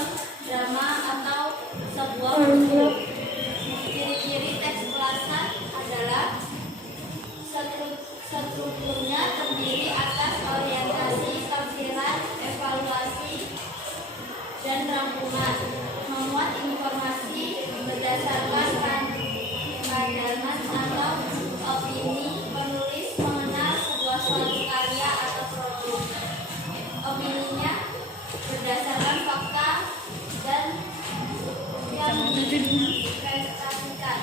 film, drama, atau sebuah buku. Ciri-ciri teks ulasan adalah strukturnya terdiri atas orientasi, tafsiran, evaluasi, dan rangkuman. Memuat informasi berdasarkan pandangan atau opini penulis mengenal suatu karya atau produk. Opininya berdasarkan fakta dan yang dipresentasikan.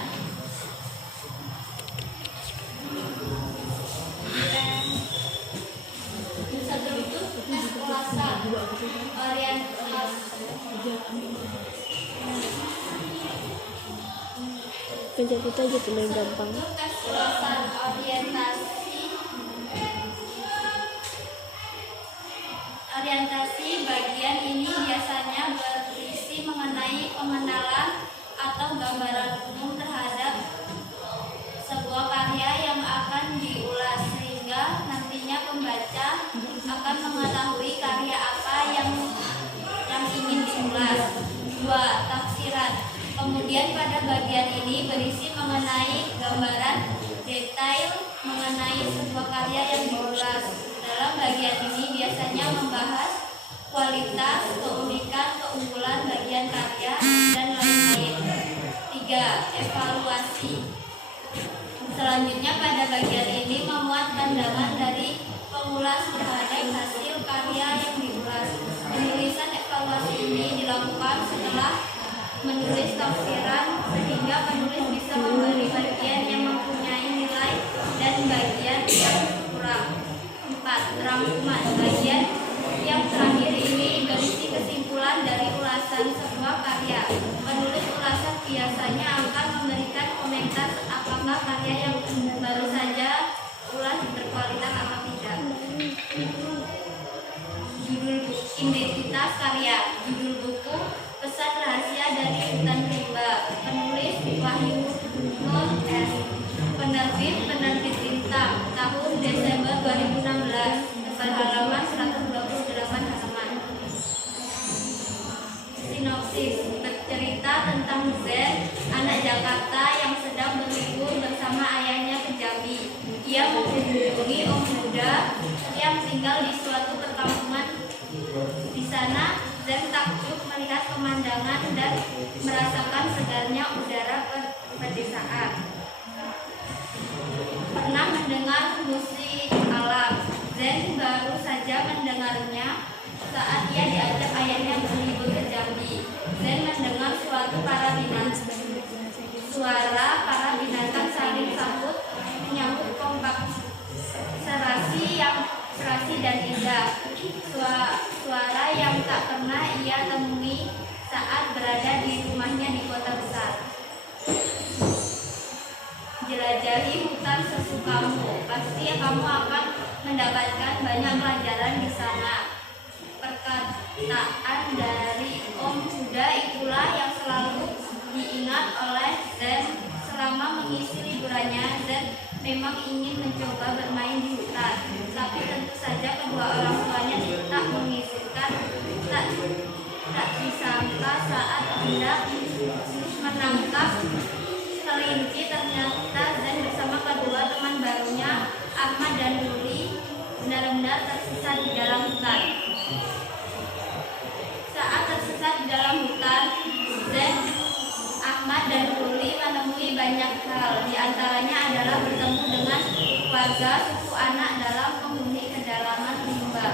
Struktur teks ulasan pencet itu aja tuh yang gampang. Tes ulasan orientasi bagian ini biasanya berisi mengenai pengenalan atau gambaran umum terhadap sebuah karya yang akan diulas, sehingga nantinya pembaca akan mengetahui karya apa yang ingin diulas. 2. Tafsiran. Kemudian pada bagian ini berisi mengenai gambaran detail mengenai sebuah karya yang diulas. Dalam bagian ini biasanya membahas kualitas, keunikan, keunggulan bagian karya, dan lain-lain. 3. Evaluasi. Selanjutnya pada bagian ini memuat pandangan dari pengulas terhadap hasil karya yang diulas. Penulisan evaluasi ini dilakukan setelah menulis tafsiran, sehingga penulis bisa memberi bagian yang mempunyai nilai dan bagian yang kurang. 4. Rangkuman. Bagian yang terakhir ini berisi kesimpulan dari ulasan sebuah karya. Penulis ulasan biasanya akan memberikan komentar apakah karya yang baru saja ulas berkualitas atau tidak. Judul identitas karya. Judul buku Pesan Rahasia dari Hutan Rimba. Penulis Wahyu Nur S. Penerbit Lintang. Tahun Desember 2016. Berhalaman 128 halaman. Sinopsis. Bercerita tentang Zen, anak Jakarta yang sedang berlibur bersama ayahnya ke Jambi. Ia mengunjungi om muda yang tinggal di suatu perkampungan. Di sana Zen takjub melihat pemandangan dan merasakan segarnya udara pedesaan. Pernah mendengar musik alam. Zen baru saja mendengarnya saat ia diajak ayahnya berlibur ke Jambi. Zen mendengar suara para binatang saling sambut menyambut kompak, serasi dan indah. Suara yang tak pernah ia temui saat berada di rumahnya di kota besar. Jelajahi hutan sesukamu, pasti kamu akan mendapatkan banyak pelajaran di sana. Perkataan dari om muda itulah yang selalu diingat oleh Zen selama mengisi liburannya. Zen memang ingin mencoba bermain di hutan, tapi tentu saja kedua orang tuanya tak mengizinkan. Tak disangka saat hendak menangkap kelinci, ternyata Zen bersama kedua teman barunya Ahmad dan Ruli benar-benar tersesat di dalam hutan. Saat tersesat di dalam hutan, Zen, Ahmad dan Ruli menemui banyak hal. Di antaranya adalah bertemu dengan warga suku anak dalam penghuni kedalaman rimba.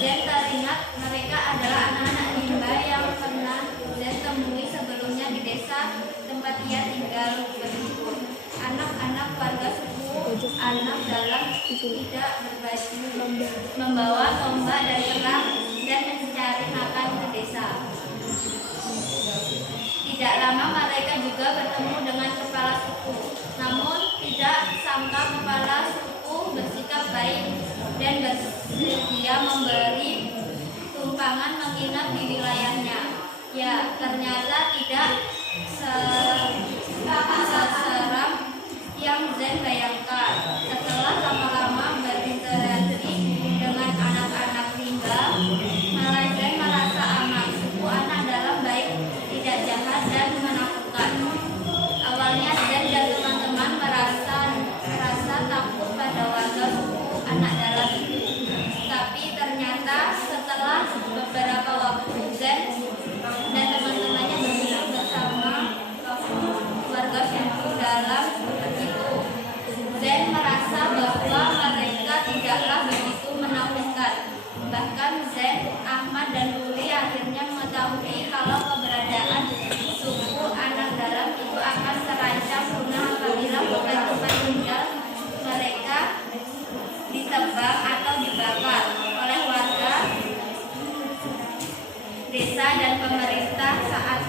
Zen teringat mereka adalah anak-anak rimba yang pernah Zen temui sebelumnya di desa tempat ia tinggal berlibur. Anak-anak warga suku anak dalam tidak berbaju, membawa tombak dan terang dan mencari makan ke desa. Tidak lama mereka juga bertemu dengan kepala suku. Namun tidak sangka kepala suku bersikap baik dan bersedia memberi tumpangan menginap di wilayahnya. Ya, ternyata tidak seseram yang Zen bayangkan. Setelah lama-lama berinteraksi dengan anak-anak rimba, malah Zen merasa aman. Suku anak mengetahui kalau keberadaan suku anak dalam itu akan terancam punah apabila tempat tinggal mereka ditebang atau dibakar oleh warga desa dan pemerintah saat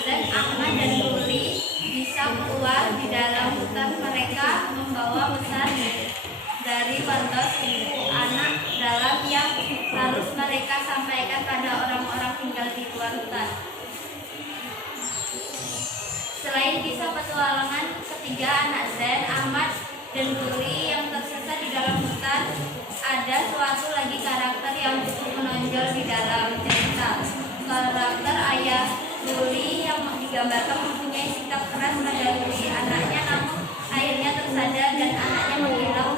Zan, Ahmad dan Ruli bisa keluar di dalam hutan. Mereka membawa pesan dari warga suku anak dalam yang harus mereka sampaikan pada orang-orang tinggal di luar hutan. Selain kisah petualangan ketiga anak Zan, Ahmad dan Ruli yang tersesat di dalam hutan, ada suatu lagi karakter yang cukup menonjol di dalam cerita. Karakter ayah Ruli yang digambarkan mempunyai sikap keras pada Ruli anaknya, namun akhirnya tersadar dan anaknya menghilang